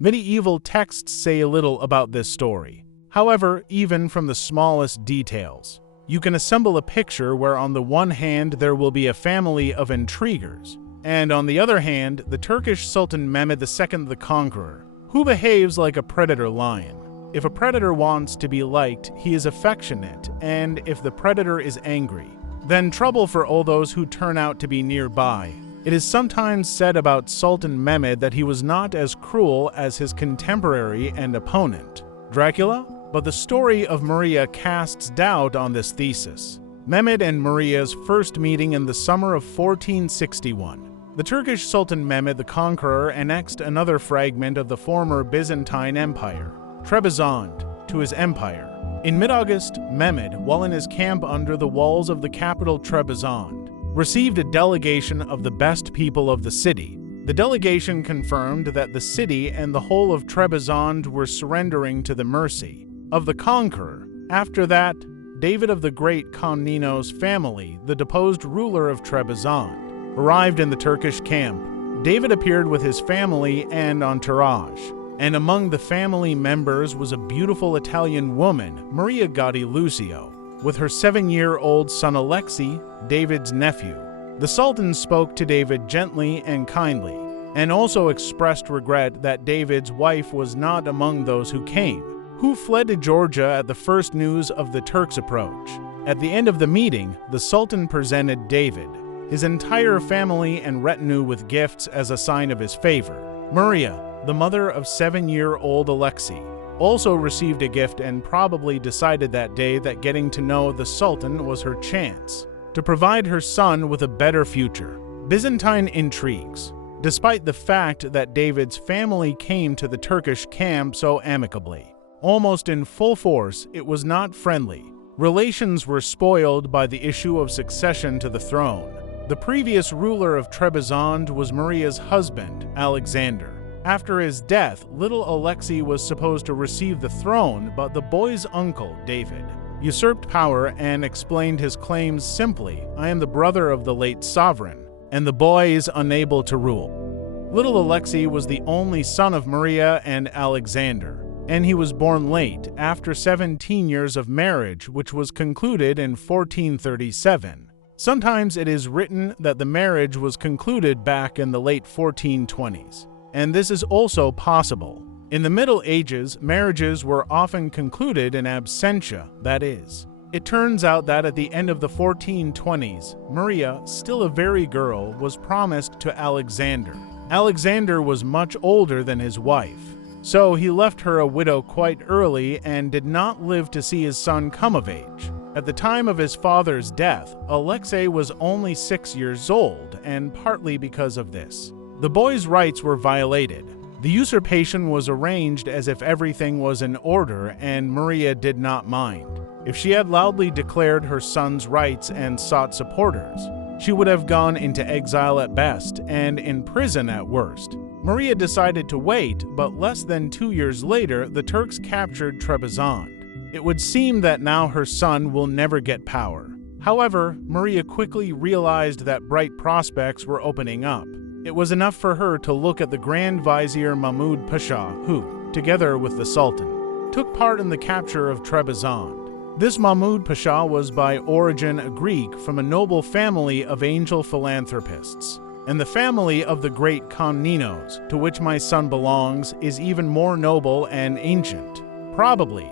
Medieval texts say a little about this story. However, even from the smallest details, you can assemble a picture where on the one hand there will be a family of intriguers, and on the other hand, the Turkish Sultan Mehmed II the Conqueror, who behaves like a predator lion. If a predator wants to be liked, he is affectionate, and if the predator is angry, then trouble for all those who turn out to be nearby. It is sometimes said about Sultan Mehmed that he was not as cruel as his contemporary and opponent, Dracula, but the story of Maria casts doubt on this thesis. Mehmed and Maria's first meeting in the summer of 1461. The Turkish Sultan Mehmed the Conqueror annexed another fragment of the former Byzantine Empire, Trebizond, to his empire. In mid-August, Mehmed, while in his camp under the walls of the capital Trebizond, received a delegation of the best people of the city. The delegation confirmed that the city and the whole of Trebizond were surrendering to the mercy of the conqueror. After that, David of the Great Komnenos family, the deposed ruler of Trebizond, arrived in the Turkish camp. David appeared with his family and entourage, and among the family members was a beautiful Italian woman, Maria Gattilusio, with her 7-year-old son Alexei, David's nephew. The Sultan spoke to David gently and kindly, and also expressed regret that David's wife was not among those who came, who fled to Georgia at the first news of the Turks' approach. At the end of the meeting, the Sultan presented David, his entire family and retinue with gifts as a sign of his favor. Maria, the mother of 7-year-old Alexei, also received a gift and probably decided that day that getting to know the Sultan was her chance to provide her son with a better future. Byzantine intrigues. Despite the fact that David's family came to the Turkish camp so amicably, almost in full force, it was not friendly. Relations were spoiled by the issue of succession to the throne. The previous ruler of Trebizond was Maria's husband, Alexander. After his death, little Alexei was supposed to receive the throne, but the boy's uncle, David, usurped power and explained his claims simply, "I am the brother of the late sovereign, and the boy is unable to rule." Little Alexei was the only son of Maria and Alexander, and he was born late, after 17 years of marriage, which was concluded in 1437. Sometimes it is written that the marriage was concluded back in the late 1420s. And this is also possible. In the Middle Ages, marriages were often concluded in absentia, that is. It turns out that at the end of the 1420s, Maria, still a very girl, was promised to Alexander. Alexander was much older than his wife, so he left her a widow quite early and did not live to see his son come of age. At the time of his father's death, Alexei was only 6 years old, and partly because of this, the boy's rights were violated. The usurpation was arranged as if everything was in order, and Maria did not mind. If she had loudly declared her son's rights and sought supporters, she would have gone into exile at best and in prison at worst. Maria decided to wait, but less than 2 years later, the Turks captured Trebizond. It would seem that now her son will never get power. However, Maria quickly realized that bright prospects were opening up. It was enough for her to look at the Grand Vizier Mahmud Pasha, who, together with the Sultan, took part in the capture of Trebizond. This Mahmud Pasha was by origin a Greek from a noble family of angel philanthropists, and the family of the great Komnenos, to which my son belongs, is even more noble and ancient. Probably,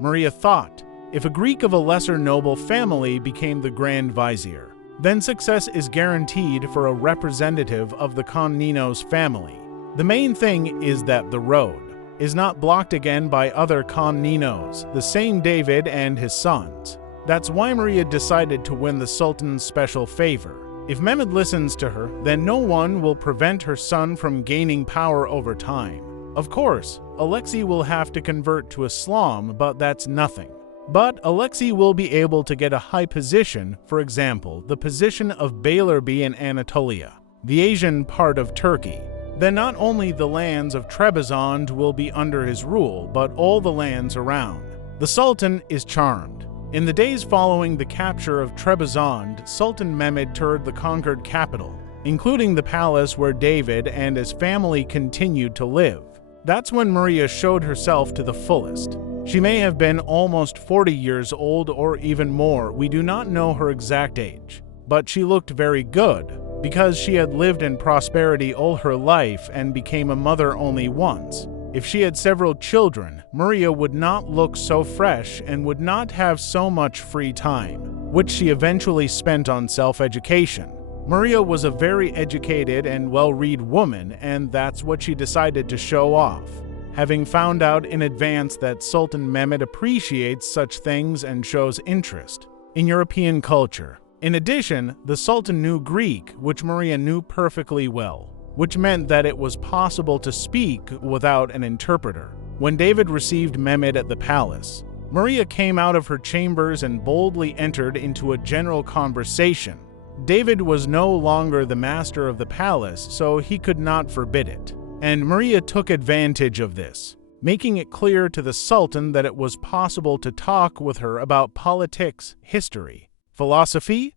Maria thought, if a Greek of a lesser noble family became the Grand Vizier, then success is guaranteed for a representative of the Komnenos family. The main thing is that the road is not blocked again by other Komnenos, the same David and his sons. That's why Maria decided to win the Sultan's special favor. If Mehmed listens to her, then no one will prevent her son from gaining power over time. Of course, Alexei will have to convert to Islam, but that's nothing. But Alexei will be able to get a high position, for example, the position of Beylerbeyi in Anatolia, the Asian part of Turkey. Then not only the lands of Trebizond will be under his rule, but all the lands around. The Sultan is charmed. In the days following the capture of Trebizond, Sultan Mehmed toured the conquered capital, including the palace where David and his family continued to live. That's when Maria showed herself to the fullest. She may have been almost 40 years old or even more, we do not know her exact age. But she looked very good, because she had lived in prosperity all her life and became a mother only once. If she had several children, Maria would not look so fresh and would not have so much free time, which she eventually spent on self-education. Maria was a very educated and well-read woman, and that's what she decided to show off, having found out in advance that Sultan Mehmed appreciates such things and shows interest in European culture. In addition, the Sultan knew Greek, which Maria knew perfectly well, which meant that it was possible to speak without an interpreter. When David received Mehmed at the palace, Maria came out of her chambers and boldly entered into a general conversation. David was no longer the master of the palace, so he could not forbid it, and Maria took advantage of this, making it clear to the Sultan that it was possible to talk with her about politics, history, philosophy.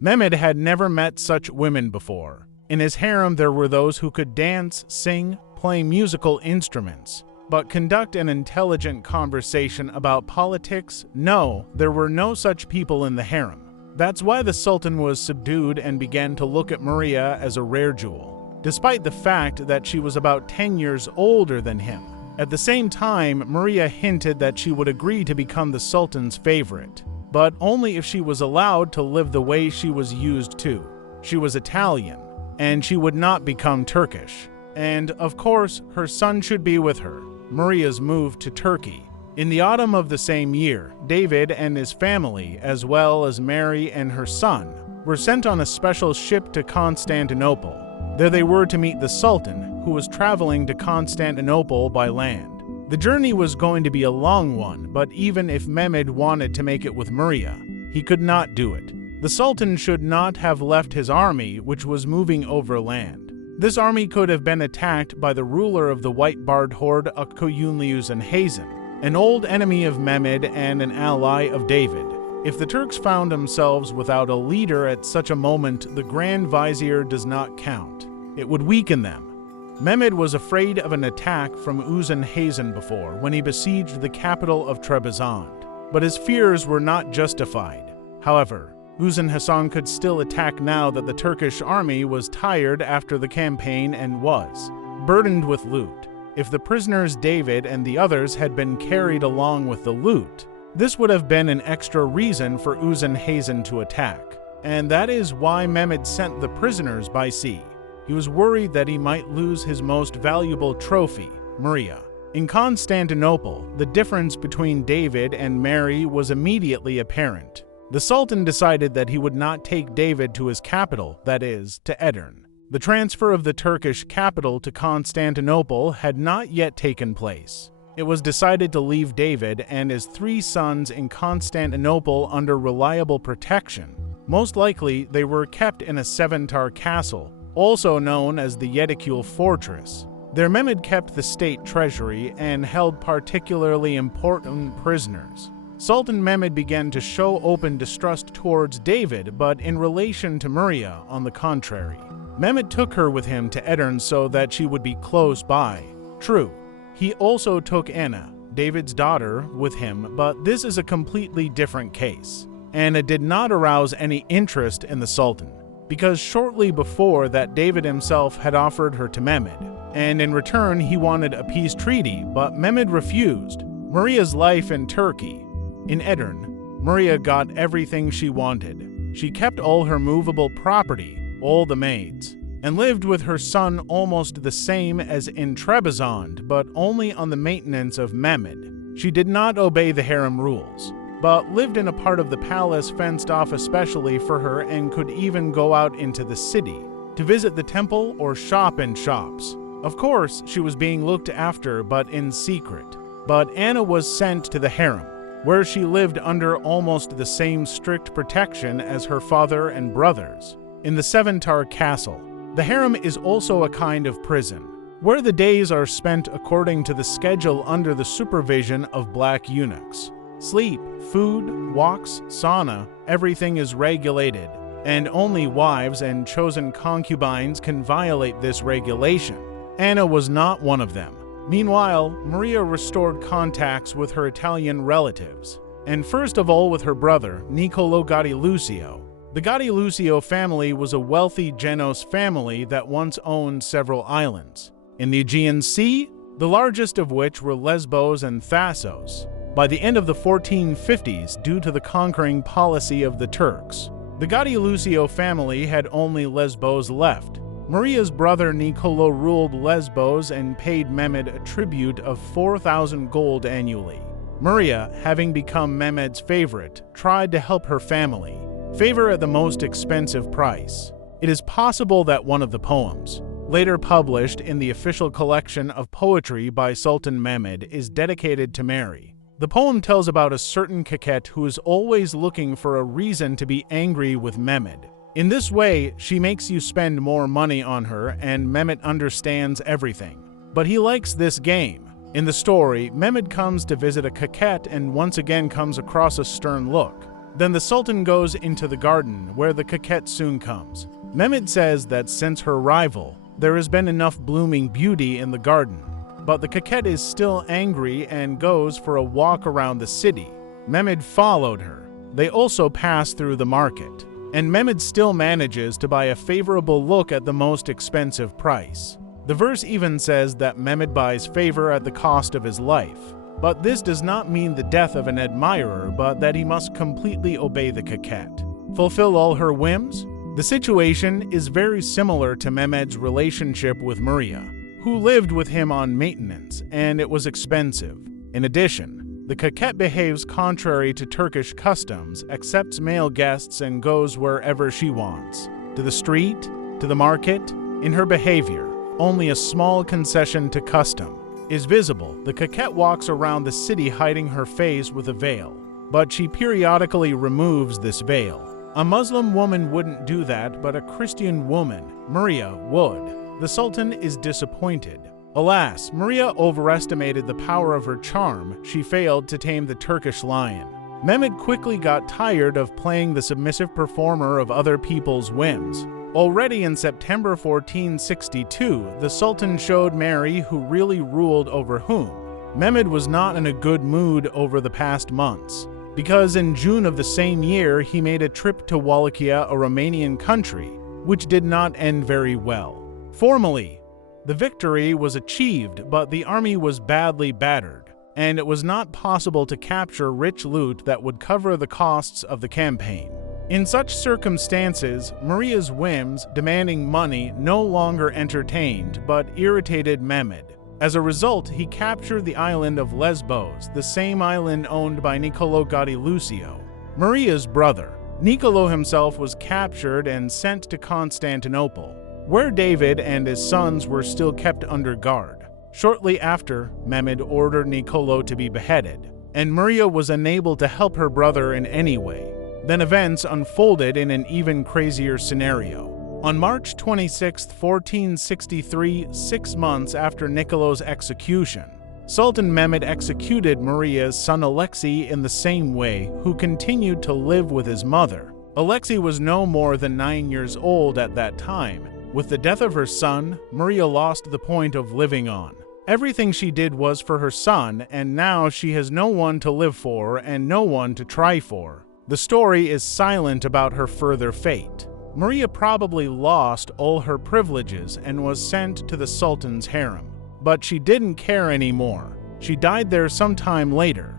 Mehmed had never met such women before. In his harem there were those who could dance, sing, play musical instruments, but conduct an intelligent conversation about politics? No, there were no such people in the harem. That's why the Sultan was subdued and began to look at Maria as a rare jewel, despite the fact that she was about 10 years older than him. At the same time, Maria hinted that she would agree to become the Sultan's favorite, but only if she was allowed to live the way she was used to. She was Italian, and she would not become Turkish. And, of course, her son should be with her. Maria's move to Turkey. In the autumn of the same year, David and his family, as well as Mary and her son, were sent on a special ship to Constantinople. There they were to meet the Sultan, who was traveling to Constantinople by land. The journey was going to be a long one, but even if Mehmed wanted to make it with Maria, he could not do it. The Sultan should not have left his army, which was moving overland. This army could have been attacked by the ruler of the White Bard Horde, Gattilusio and Hazen, an old enemy of Mehmed and an ally of David. If the Turks found themselves without a leader at such a moment, the Grand Vizier does not count. It would weaken them. Mehmed was afraid of an attack from Uzun Hazen before, when he besieged the capital of Trebizond, but his fears were not justified. However, Uzun Hasan could still attack now that the Turkish army was tired after the campaign and was burdened with loot. If the prisoners David and the others had been carried along with the loot, this would have been an extra reason for Uzun Hasan to attack, and that is why Mehmed sent the prisoners by sea. He was worried that he might lose his most valuable trophy, Maria. In Constantinople, the difference between David and Mary was immediately apparent. The Sultan decided that he would not take David to his capital, that is, to Edirne. The transfer of the Turkish capital to Constantinople had not yet taken place. It was decided to leave David and his 3 sons in Constantinople under reliable protection. Most likely, they were kept in a 7-tar castle, also known as the Gattilusio fortress. There Mehmed kept the state treasury and held particularly important prisoners. Sultan Mehmed began to show open distrust towards David, but in relation to Maria, on the contrary. Mehmed took her with him to Edirne so that she would be close by. True, he also took Anna, David's daughter, with him, but this is a completely different case. Anna did not arouse any interest in the Sultan, because shortly before that David himself had offered her to Mehmed, and in return he wanted a peace treaty, but Mehmed refused. Maria's life in Turkey. In Edirne, Maria got everything she wanted. She kept all her movable property, all the maids, and lived with her son almost the same as in Trebizond, but only on the maintenance of Mehmed. She did not obey the harem rules, but lived in a part of the palace fenced off especially for her and could even go out into the city to visit the temple or shop in shops. Of course, she was being looked after, but in secret. But Anna was sent to the harem, where she lived under almost the same strict protection as her father and brothers. In the 7-tar castle, the harem is also a kind of prison, where the days are spent according to the schedule under the supervision of black eunuchs. Sleep, food, walks, sauna, everything is regulated, and only wives and chosen concubines can violate this regulation. Anna was not one of them. Meanwhile, Maria restored contacts with her Italian relatives, and first of all with her brother, Niccolo Gattilusio. The Gattilusio family was a wealthy Genoese family that once owned several islands in the Aegean Sea, the largest of which were Lesbos and Thasos. By the end of the 1450s, due to the conquering policy of the Turks, the Gattilusio family had only Lesbos left. Maria's brother Niccolo ruled Lesbos and paid Mehmed a tribute of 4,000 gold annually. Maria, having become Mehmed's favorite, tried to help her family, favor at the most expensive price. It is possible that one of the poems, later published in the official collection of poetry by Sultan Mehmed, is dedicated to Mary. The poem tells about a certain coquette who is always looking for a reason to be angry with Mehmed. In this way, she makes you spend more money on her, and Mehmed understands everything. But he likes this game. In the story, Mehmed comes to visit a coquette and once again comes across a stern look. Then the Sultan goes into the garden, where the coquette soon comes. Mehmed says that since her arrival, there has been enough blooming beauty in the garden. But the coquette is still angry and goes for a walk around the city. Mehmed followed her. They also pass through the market, and Mehmed still manages to buy a favorable look at the most expensive price. The verse even says that Mehmed buys favor at the cost of his life. But this does not mean the death of an admirer, but that he must completely obey the coquette, fulfill all her whims. The situation is very similar to Mehmed's relationship with Maria, who lived with him on maintenance, and it was expensive. In addition, the coquette behaves contrary to Turkish customs, accepts male guests, and goes wherever she wants. To the street, to the market. In her behavior, only a small concession to custom is visible. The coquette walks around the city hiding her face with a veil, but she periodically removes this veil. A Muslim woman wouldn't do that, but a Christian woman, Maria, would. The Sultan is disappointed. Alas, Maria overestimated the power of her charm. She failed to tame the Turkish lion. Mehmed quickly got tired of playing the submissive performer of other people's whims. Already in September 1462, the Sultan showed Mary who really ruled over whom. Mehmed was not in a good mood over the past months, because in June of the same year he made a trip to Wallachia, a Romanian country, which did not end very well. Formally, the victory was achieved, but the army was badly battered, and it was not possible to capture rich loot that would cover the costs of the campaign. In such circumstances, Maria's whims, demanding money, no longer entertained but irritated Mehmed. As a result, he captured the island of Lesbos, the same island owned by Niccolo Gattilusio, Maria's brother. Niccolo himself was captured and sent to Constantinople, where David and his sons were still kept under guard. Shortly after, Mehmed ordered Niccolo to be beheaded, and Maria was unable to help her brother in any way. Then events unfolded in an even crazier scenario. On March 26, 1463, 6 months after Niccolo's execution, Sultan Mehmed executed Maria's son Alexei in the same way, who continued to live with his mother. Alexei was no more than 9 years old at that time. With the death of her son, Maria lost the point of living on. Everything she did was for her son, and now she has no one to live for and no one to try for. The story is silent about her further fate. Maria probably lost all her privileges and was sent to the Sultan's harem. But she didn't care anymore. She died there sometime later.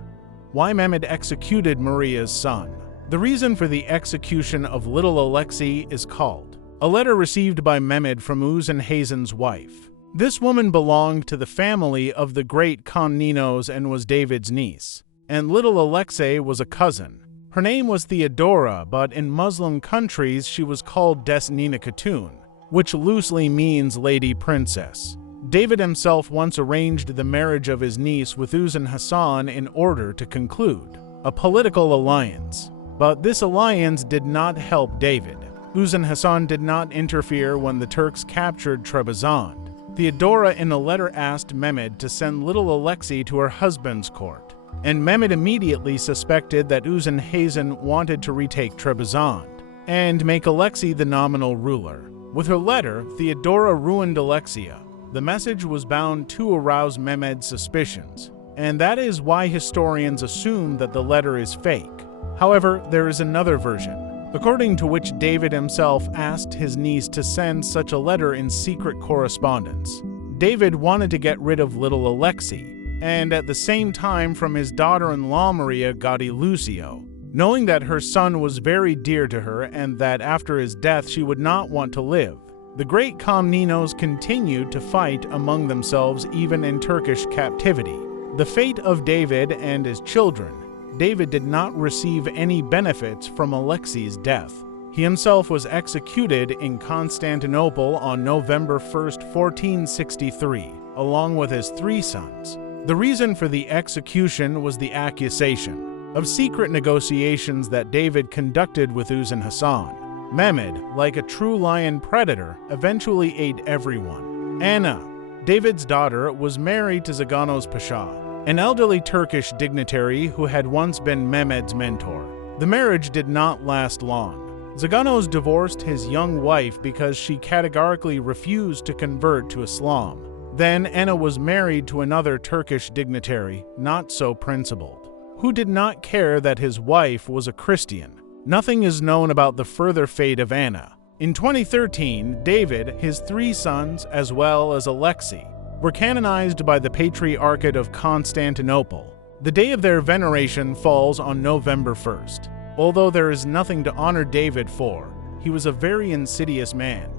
Why Mehmed executed Maria's son? The reason for the execution of little Alexei is called a letter received by Mehmed from Uzenhazen's wife. This woman belonged to the family of the great Khan Ninos and was David's niece, and little Alexei was a cousin. Her name was Theodora, but in Muslim countries she was called Des Nina Khatun, which loosely means Lady Princess. David himself once arranged the marriage of his niece with Uzenhazen in order to conclude a political alliance. But this alliance did not help David. Uzenhazen did not interfere when the Turks captured Trebizond. Theodora in a letter asked Mehmed to send little Alexei to her husband's court, and Mehmed immediately suspected that Uzenhazen wanted to retake Trebizond and make Alexei the nominal ruler. With her letter, Theodora ruined Alexei. The message was bound to arouse Mehmed's suspicions, and that is why historians assume that the letter is fake. However, there is another version, according to which David himself asked his niece to send such a letter in secret correspondence. David wanted to get rid of little Alexei, and at the same time from his daughter-in-law Maria Gattilusio, knowing that her son was very dear to her and that after his death she would not want to live. The great Komnenos continued to fight among themselves even in Turkish captivity. The fate of David and his children. David did not receive any benefits from Alexei's death. He himself was executed in Constantinople on November 1, 1463, along with his 3 sons. The reason for the execution was the accusation of secret negotiations that David conducted with Uz and Hassan. Mehmed, like a true lion predator, eventually ate everyone. Anna, David's daughter, was married to Zaganos Pasha, an elderly Turkish dignitary who had once been Mehmed's mentor. The marriage did not last long. Zaganos divorced his young wife because she categorically refused to convert to Islam. Then Anna was married to another Turkish dignitary, not so principled, who did not care that his wife was a Christian. Nothing is known about the further fate of Anna. In 2013, David, his 3 sons, as well as Alexei, were canonized by the Patriarchate of Constantinople. The day of their veneration falls on November 1st. Although there is nothing to honor David for, he was a very insidious man.